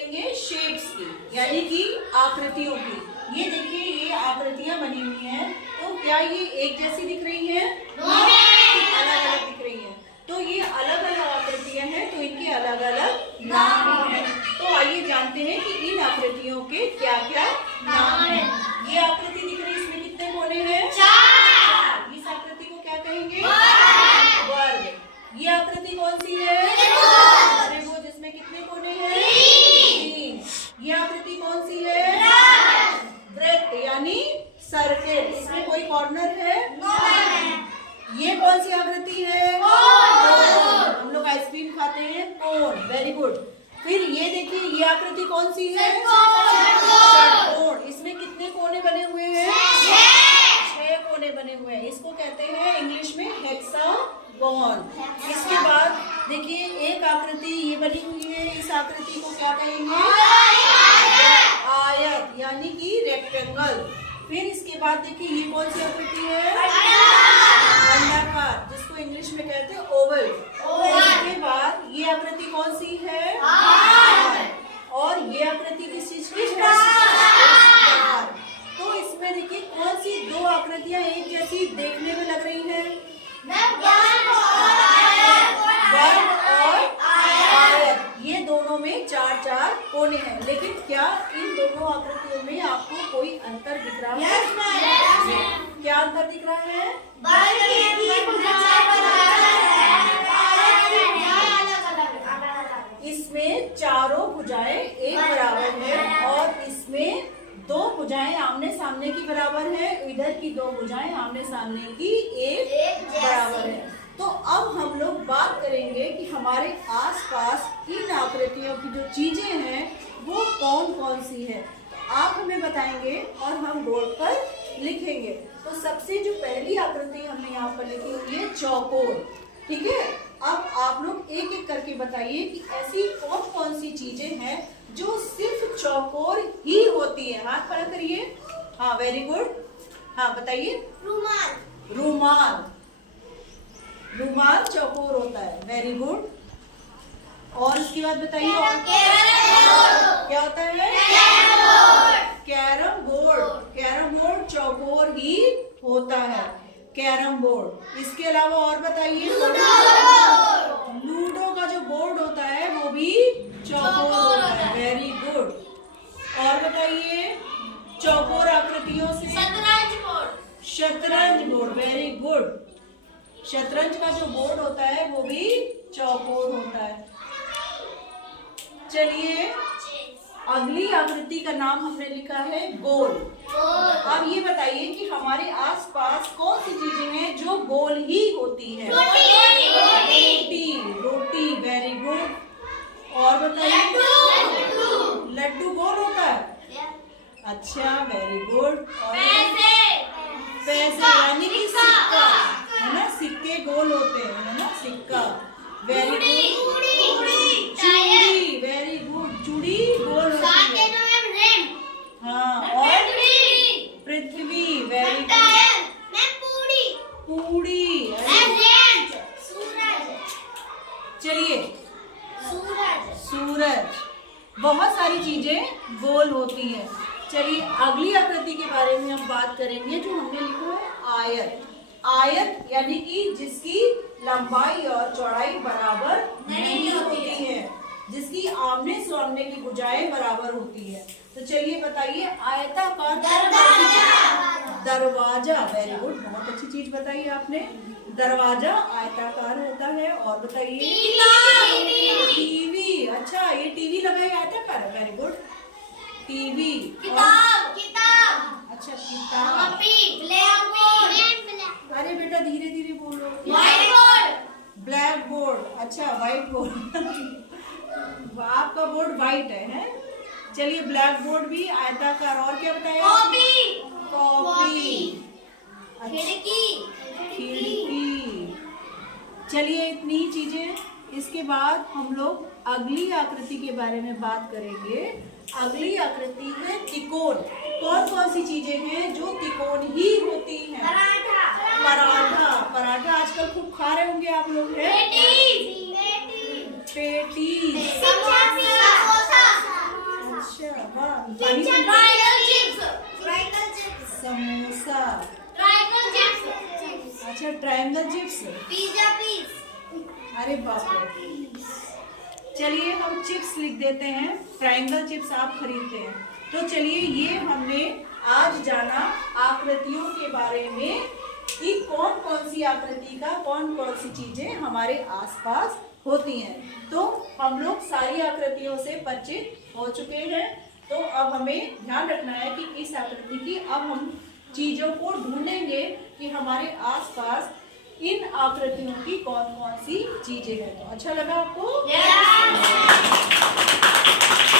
करेंगे शेप्स की, यानी कि आकृतियों की। ये देखिए, ये आकृतियां बनी हुई हैं, तो क्या ये एक जैसी दिख रही हैं? अलग अलग दिख रही हैं। तो ये अलग अलग आकृतियां हैं, तो इनके अलग अलग नाम भी हैं। तो आइए जानते हैं कि इन आकृतियों के क्या क्या नाम हैं। ये आकृति दिख रही है, इसमें कितने कोने हैं? 4। इस आकृति को क्या कहेंगे? वर्ग। ये आकृति कौन सी है? त्रिभुज। इसमें कितने कोने हैं? 3। ये आकृति कौन सी है? वृत्त यानी सर्किल। इसमें कोई कॉर्नर है? ये कौन सी आकृति है? हम लोग आइसक्रीम खाते हैं, कोन। Very good. फिर ये देखिए, ये आकृति कौन सी है? षटकोण। इसमें कितने कोने बने हुए हैं? 6 कोने बने हुए हैं। इसको कहते हैं इंग्लिश में हेक्सागोन। इसके बाद देखिए, एक आकृति ये बनी हुई है, इस आकृति को क्या कहेंगे? आयत यानी कि रेक्टेंगल। फिर इसके बाद देखिए, ये कौन सी आकृति है? अंडाकार, जिसको इंग्लिश में कहते हैं ओवल। इसके बाद ये आकृति कौन सी है? और ये आकृति किस चीज की है? स्टार। तो इसमें देखिए, कौन सी 2 आकृतियां एक जैसी देखने में लग रही हैं? वर्ग और आयत। ये दोनों में 4-4 कोने हैं, लेकिन क्या इन दोनों आकृतियों में आपको कोई अंतर दिख रहा है? क्या अंतर दिख रहा है? इसमें चारों भुजाएं एक बराबर है और इसमें 2 भुजाएं आमने सामने की बराबर है। इधर की 2 भुजाएं आमने सामने की एक बराबर है। तो अब हम लोग बात करेंगे कि हमारे आसपास इन आकृतियों की जो चीजें हैं वो कौन कौन सी है। आप हमें बताएंगे और हम बोर्ड पर लिखेंगे। तो सबसे जो पहली आकृति हमने यहाँ पर लिखी हुई है चौकोर, ठीक है। अब आप लोग एक एक करके बताइए कि ऐसी कौन कौन सी चीजें हैं जो सिर्फ चौकोर ही होती है। हाथ खड़ा करिए। हाँ, वेरी गुड। हाँ, बताइए। रुमाल। रुमाल, रुमाल चौकोर होता है। Very good. और इसके बाद बताइए, और क्या होता है? Carrom board. कैरम बोर्ड चौकोर ही होता है, कैरम बोर्ड। इसके अलावा और बताइए। लूडो का जो बोर्ड होता है वो भी चौकोर होता है। Very good. और बताइए, चौकोर आकृतियों से शतरंज बोर्ड। शतरंज बोर्ड, वेरी गुड। शतरंज का जो बोर्ड होता है वो भी चौकोर होता है। चलिए, अगली आकृति का नाम हमने लिखा है गोल। अब ये बताइए कि हमारे आसपास कौन सी चीजें हैं जो गोल ही होती है? रोटी। रोटी, वेरी गुड। और बताइए। लड्डू गोल होता है? अच्छा, वेरी गुड। पैसे यानी कि सिक्का, है ना? सिक्के गोल होते हैं, है ना? सिक्का, वेरी गुड। चूड़ी, वेरी गुड। चूड़ी गोल होती है। हाँ, और पृथ्वी, वेरी गुड। पूड़ी। चलिए, सूरज। बहुत सारी चीजें गोल होती हैं। चलिए, अगली आकृति के बारे में हम बात करेंगे जो हमने लिखा है आयत। आयत यानी कि जिसकी लंबाई और चौड़ाई बराबर नहीं होती है, जिसकी आमने सामने की भुजाएं बराबर होती है। तो चलिए बताइए, आयताकार दरवाजा। वेरी गुड, बहुत अच्छी चीज बताई आपने। दरवाजा आयताकार होता है। और बताइए। टीवी। अच्छा, ये टीवी लगा है, आयताकार है। Very good. टीवी। किताब। अच्छा, किताब। अरे बेटा, धीरे धीरे बोलो। Black board. अच्छा, व्हाइट बोर्ड। आपका बोर्ड व्हाइट है? चलिए, ब्लैक बोर्ड भी आयताकार। और क्या बताया? कॉपी। खिड़की। चलिए, इतनी चीजें। इसके बाद हम लोग अगली आकृति के बारे में बात करेंगे। अगली आकृति है त्रिकोण। कौन कौन सी चीजें हैं जो त्रिकोण ही होती हैं? पराठा। पराठा आजकल खूब खा रहे होंगे आप लोग। पेटी। अच्छा ट्रायंगल चिप्स, पिज्जा पीस। अरे बाप रे। चलिए हम चिप्स लिख देते हैं, ट्रायंगल चिप्स आप खरीदते हैं। तो चलिए ये हमने आज जाना आकृतियों के बारे में कि कौन कौन सी आकृति का कौन कौन सी चीजें हमारे आसपास होती हैं। तो हम लोग सारी आकृतियों से परिचित हो चुके हैं। तो अब हमें ध्यान रखना है कि इस आकृति की अब हम चीजों को ढूंढेंगे कि हमारे आसपास इन आकृतियों की कौन कौन सी चीजें हैं। तो अच्छा लगा आपको? Yes!